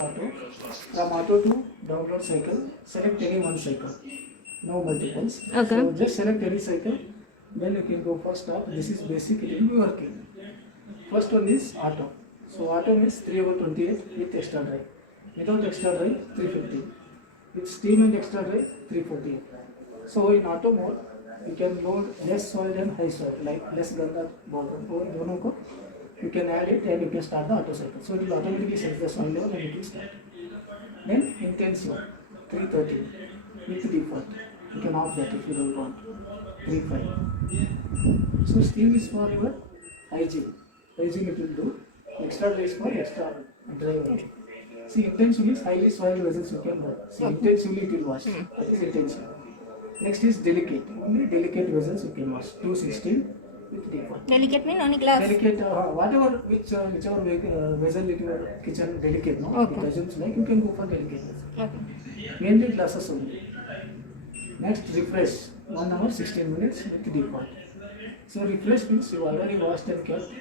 auto. From auto to download cycle, select any one cycle. No multiples. Okay. So just select any cycle. Then you can go for stop. This is basic. It will be working. First one is auto. So auto means 3/28 with extra drive. Without extra drive, 350. With steam and extra drive, 348. So in auto mode, you can load less soil and high soil, like less ganda bottom. Or दोनों को you can add it and you can start the auto cycle. So it will automatically sense the soil level and it will start. Then intensive, 330 with default. You can off that if you don't want. 35. So steam is for your hygiene. Hygiene it will do. Extra dry is for extra dry. See, intensively is highly soiled vessels you can work. See, intensively it will wash. That is intensive. Next is delicate. Only delicate vessels you can wash. 216 with default. Delicate mean only glass. Delicate, whatever whichever vessel in your kitchen delicate, no? Okay. It doesn't like you can go for delicate vessel. Okay. Mainly glasses only. Next, refresh. 1 hour 16 minutes with default. So refresh means you already washed and kept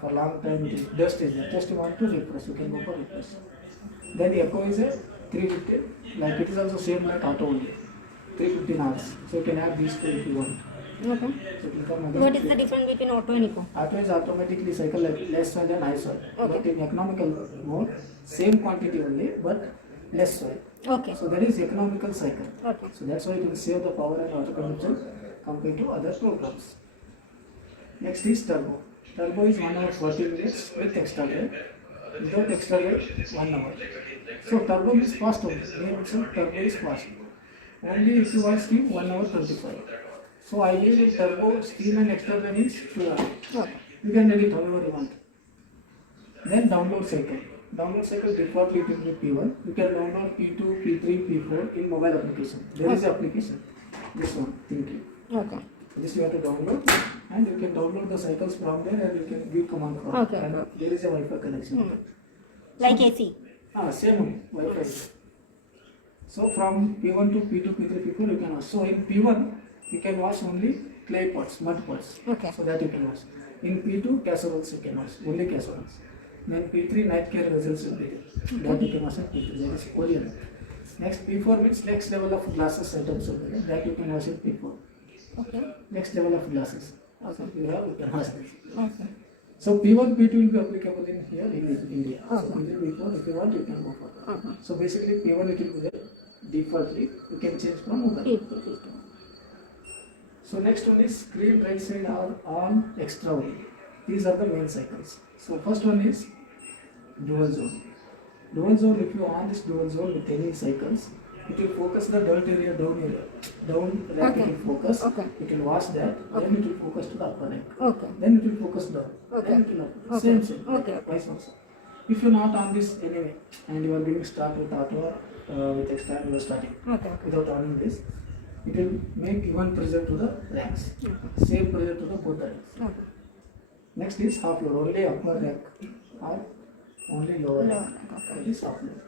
for long time. It is dust is there. Just you want to refresh. You can go for refresh. Then the echo is a 350. Like it is also same like auto only. 315 hours. So you can add these two if you want. Okay. So it will come again. What is the difference between auto and eco? Auto is automatically cycle like less soil and high soil. Okay. But in economical mode, same quantity only, but less soil. Okay. So that is economical cycle. Okay. So that's why it will save the power and water consumption compared to other programs. Next is turbo. Turbo is 1 hour 40 minutes with extra drive. Without extra drive, 1 hour. So turbo is fast only. Name itself turbo is fast. Only if you want steam, 1 hour 25. So I use turbo, steam and extra drive means 2 hours. Okay. You can edit however you want. Then download cycle. Download cycle defaultly it will be P1. You can download P2, P3, P4 in mobile application. There is an application. This one, Thinking. Okay. This you have to download and you can download the cycles from there and you can give command from. Okay. And there is a Wi-Fi connection. Like AC. Same Wi-Fi. So from P1 to P2, P3, P4 you can wash. So in P1 you can wash only clay pots, mud pots. Okay. So that you can wash. In P2 casseroles you can wash, only casseroles. Then P3 night care vessels will be there. That you can wash in P3. That is Korean. Next P4 means next level of glasses items will be there. That you can wash in P4. Okay. Next level of glasses. So you can wash this. Okay. So P1, P2 will be applicable in here in India. So Okay. P3, P4 if you want you can go for that. Okay. So basically P1 it will be there defaultly. You can change from mobile. So next one is screen right side or on extra only. These are the main cycles. So first one is dual zone. Dual zone, if you on this dual zone with any cycles, it will focus the dirt area, down area. Down rack Okay. it will focus. Okay. It will wash that. Okay. Then it will focus to the upper rack. Okay. Then it will focus down. Okay. Then it will up. Okay. Same. Okay. Vice versa. If you are not on this anyway and you are giving start with auto with extra, you are starting Okay. without on this, it will make even pressure to the racks. Same pressure to the both racks. Okay. Next is half load, only upper rack or only lower rack. Okay. That is half load.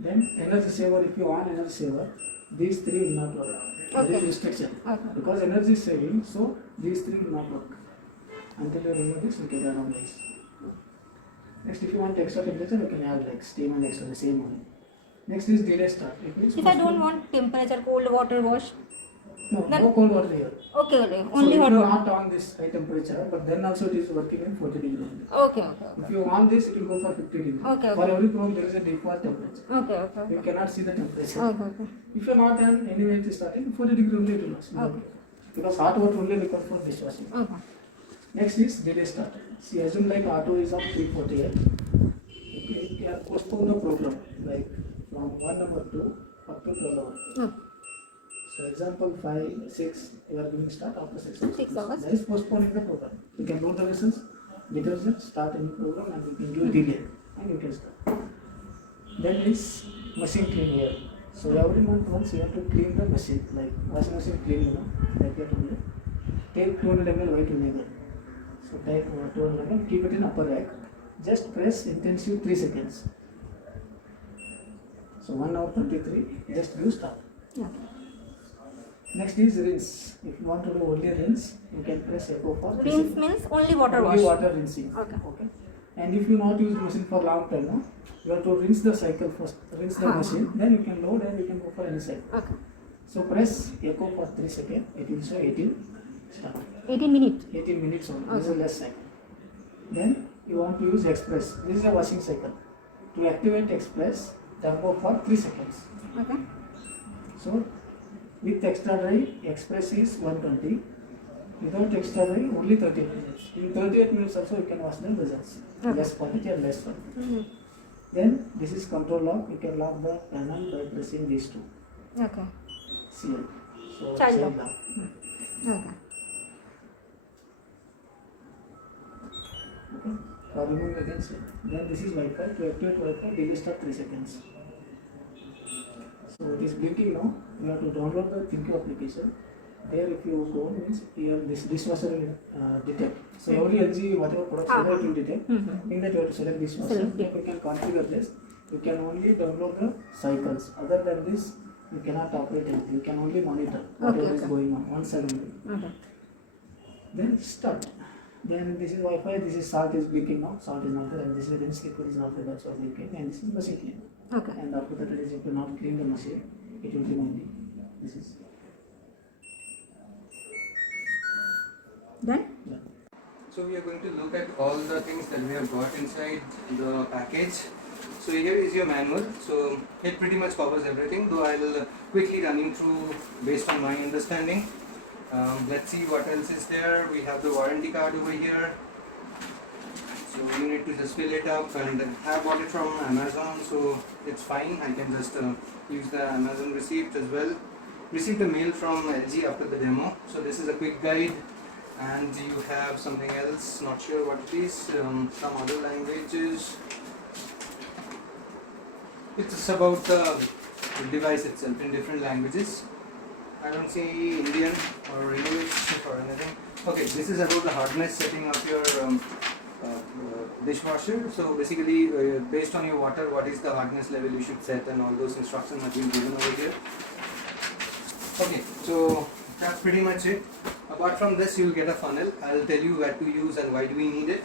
Then energy saver, if you on energy saver, these three will not work. That is Okay. restriction. Okay. Because energy is saving, so these three will not work. Until you remove this, we can add on this. Next, if you want extra temperature, you can add like steam and extra, the same one. Next is delay start. It means If I don't want temperature, cold water wash. no cold water here. Okay, okay. So Only if hot you are water. not on this high temperature, but then also it is working in 40 degrees only. Okay, okay. If you want this, it will go for 50 degrees. Okay, For okay. every probe, there is a default temperature. Okay, okay. You cannot see the temperature. Okay, okay. If you are not on anyway, it is starting 40 degrees only it will last. Okay. Because hot water only required for dishwashing. Okay. Next is delay start. See, assume like auto is of 348. Okay, you can postpone the program like from 1 hour to up to 12 hours. Okay. So example 5, 6, you are giving start after 6 hours. 6 hours. That is postponing the program. You can load the vessels, detergent, start a new program and you can give delay and you can start. Then is machine clean here. So every month once you have to clean the machine, like washing machine clean, like that only. Take 200 ml white vinegar. So take 200 ml, keep it in upper rack. Just press intensive 3 seconds. So 1 hour 23, just do start. Okay. Next is rinse. If you want to do only rinse, you can press echo for 3 Rinse seconds. means only water Only wash. water rinsing. Okay. And if you not use machine for long time, no, you have to rinse the cycle first, rinse the machine, then you can load and you can go for any side. Okay. So press echo for 3 seconds, it will show 18, start. 18 minutes. 18 minutes only, this is Okay. less cycle. Then you want to use express, this is a washing cycle. To activate express, turbo for 3 seconds. Okay. So with extra dry, express is 120. Without extra dry, only 38 minutes. In 38 minutes also you can wash the results. Okay. Less quantity and less fun. Mm-hmm. Then this is control lock. You can lock the panel by pressing these two. Okay. CL. So Child lock. Okay. Okay. For removing again CL. Then this is Wi-Fi. To activate Wi-Fi, delay start 3 seconds. So it is blinking now. You have to download the Thinky application. There if you go means here this dishwasher will detect. So every LG whatever products it will detect. In that you have to select dishwasher. Select, yeah. You can configure this. You can only download the cycles. Other than this, you cannot operate anything. You can only monitor whatever is okay. going on. One side only. Okay. Then start. Then this is Wi-Fi. This is salt is blinking now. Salt is not there, and this is rinse liquid is not there. That's why blinking. And this is machine clean. Okay. And after that, it is if you not clean the machine, it will remain the. This is. Done? Done. So we are going to look at all the things that we have got inside the package. So here is your manual. So it pretty much covers everything, though I will quickly running through based on my understanding. Let's see what else is there. We have the warranty card over here. So you need to just fill it up, and I have bought it from Amazon, so it's fine. I can just use the Amazon receipt as well. Received a mail from LG after the demo. So this is a quick guide. And you have something else, not sure what it is, some other languages. It's about the device itself in different languages. I don't see Indian or English or anything. Okay, this is about the hardness setting of your dishwasher. So basically, based on your water, what is the hardness level you should set, and all those instructions have been given over here. Okay, so that's pretty much it. Apart from this, you'll get a funnel. I'll tell you where to use and why do we need it.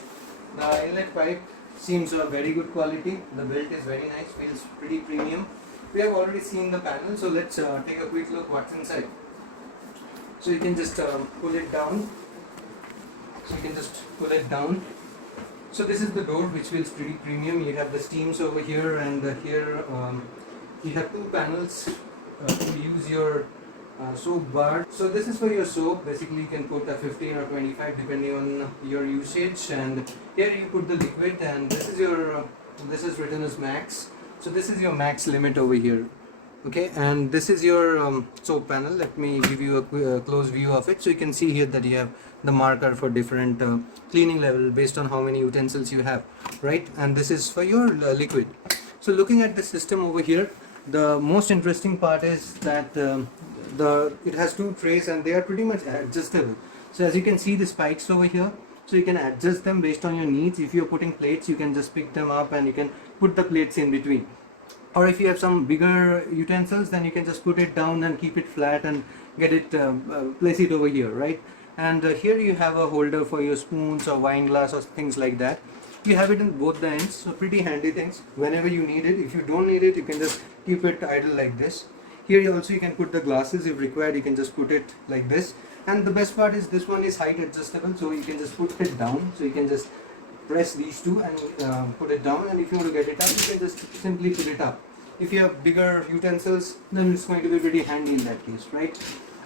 The inlet pipe seems of very good quality. The belt is very nice, feels pretty premium. We have already seen the panel, so let's take a quick look what's inside. So you can just pull it down. So this is the door, which feels pretty premium. You have the steams over here, and here you have two panels to use your soap bar. So this is for your soap. Basically you can put a 15 or 25 depending on your usage, and here you put the liquid, and this is your this is written as max. So this is your max limit over here. Okay, and this is your soap panel. Let me give you a close view of it. So you can see here that you have the marker for different cleaning level based on how many utensils you have, right? And this is for your liquid. So looking at the system over here, the most interesting part is that it has two trays, and they are pretty much adjustable. So as you can see, the spikes over here, so you can adjust them based on your needs. If you're putting plates, you can just pick them up and you can put the plates in between. Or if you have some bigger utensils, then you can just put it down and keep it flat and get it place it over here, right? And here you have a holder for your spoons or wine glass or things like that. You have it in both the ends, so pretty handy things whenever you need it. If you don't need it, you can just keep it idle like this. Here you also can put the glasses if required. You can just put it like this. And the best part is this one is height adjustable, so you can just put it down. So you can just press these two and put it down, and if you want to get it up, you can just simply put it up. If you have bigger utensils, then it's going to be pretty handy in that case, right?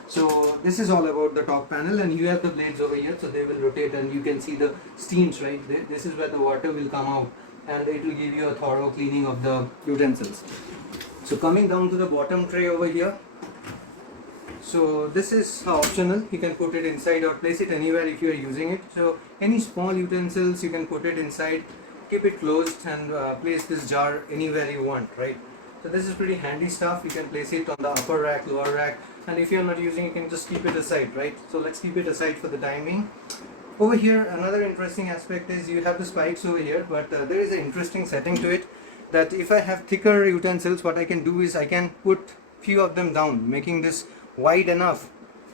So this is all about the top panel, and you have the blades over here, so they will rotate, and you can see the steams, right? This is where the water will come out, and it will give you a thorough cleaning of the utensils. So coming down to the bottom tray over here, so this is optional. You can put it inside or place it anywhere if you are using it. So any small utensils, you can put it inside, keep it closed, and place this jar anywhere you want, right? So this is pretty handy stuff. You can place it on the upper rack, lower rack, and if you are not using it, you can just keep it aside, right? So let's keep it aside for the time being. Over here, another interesting aspect is you have the spikes over here, but there is an interesting setting to it, that if I have thicker utensils, what I can do is I can put few of them down, making this wide enough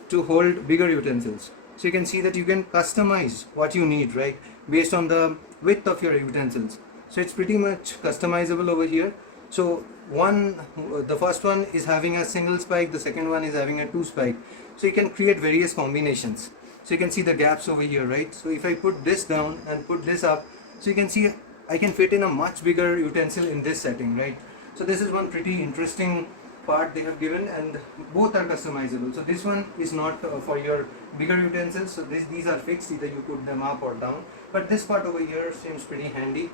to hold bigger utensils. So you can see that you can customize what you need, right? based on the width of your utensils. So it's pretty much customizable over here. So the first one is having a single spike, the second one is having a 2 spike. So you can create various combinations. So you can see the gaps over here, right? So if I put this down and put this up, so you can see I can fit in a much bigger utensil in this setting, right? So this is one pretty interesting part they have given, and both are customizable. So this one is not for your bigger utensils, so these are fixed, either you put them up or down, but this part over here seems pretty handy.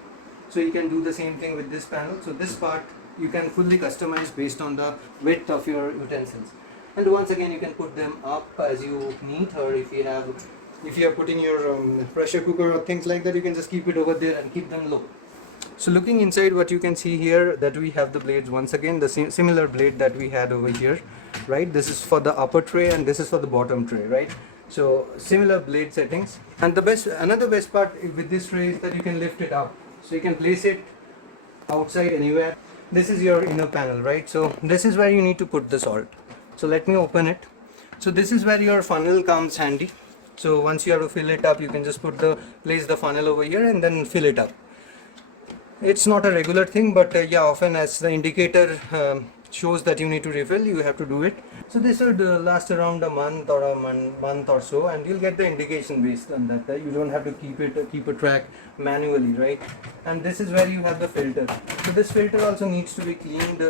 So you can do the same thing with this panel. So this part you can fully customize based on the width of your utensils, and once again you can put them up as you need, or if you are putting your pressure cooker or things like that, you can just keep it over there and keep them low. So looking inside, what you can see here, that we have the blades once again, the similar blade that we had over here, right? This is for the upper tray and this is for the bottom tray, right? So similar blade settings. And another best part with this tray is that you can lift it up, so you can place it outside anywhere. This is your inner panel, right? So this is where you need to put the salt. So let me open it. So this is where your funnel comes handy. So once you have to fill it up, you can just place the funnel over here and then fill it up. It's not a regular thing, but yeah, often as the indicator shows that you need to refill, you have to do it. So this would last around a month or so, and you'll get the indication based on that. You don't have to keep a track manually, right? And this is where you have the filter. So this filter also needs to be cleaned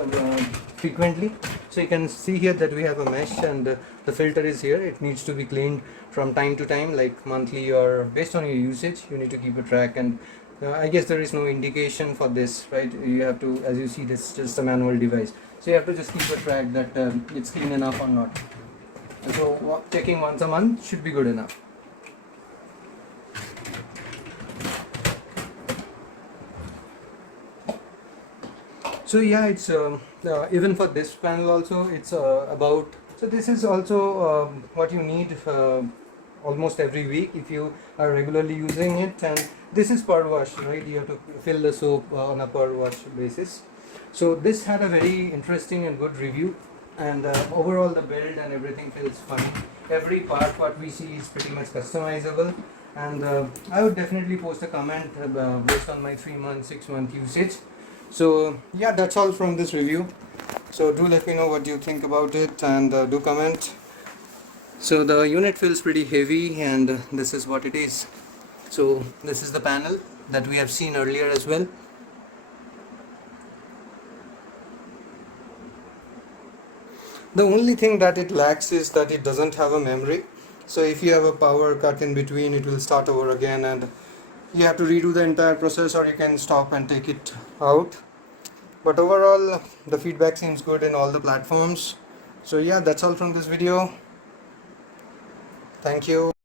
frequently. So you can see here that we have a mesh, and the filter is here. It needs to be cleaned from time to time, like monthly or based on your usage. You need to keep a track, and I guess there is no indication for this, right? You have to, as you see, this is just a manual device. So you have to just keep a track that it's clean enough or not. And so checking once a month should be good enough. So yeah, it's even for this panel also, it's about, so this is also what you need almost every week if you are regularly using it, and this is per wash, right? You have to fill the soap on a per wash basis. So this had a very interesting and good review, and overall the build and everything feels fine. Every part what we see is pretty much customizable, and I would definitely post a comment based on my 3-month, 6-month usage. So yeah, that's all from this review. So do let me know what you think about it, and do comment. So the unit feels pretty heavy, and this is what it is. So this is the panel that we have seen earlier as well. The only thing that it lacks is that it doesn't have a memory. So if you have a power cut in between, it will start over again, and you have to redo the entire process, or you can stop and take it out. But overall, the feedback seems good in all the platforms. So yeah, that's all from this video. Thank you.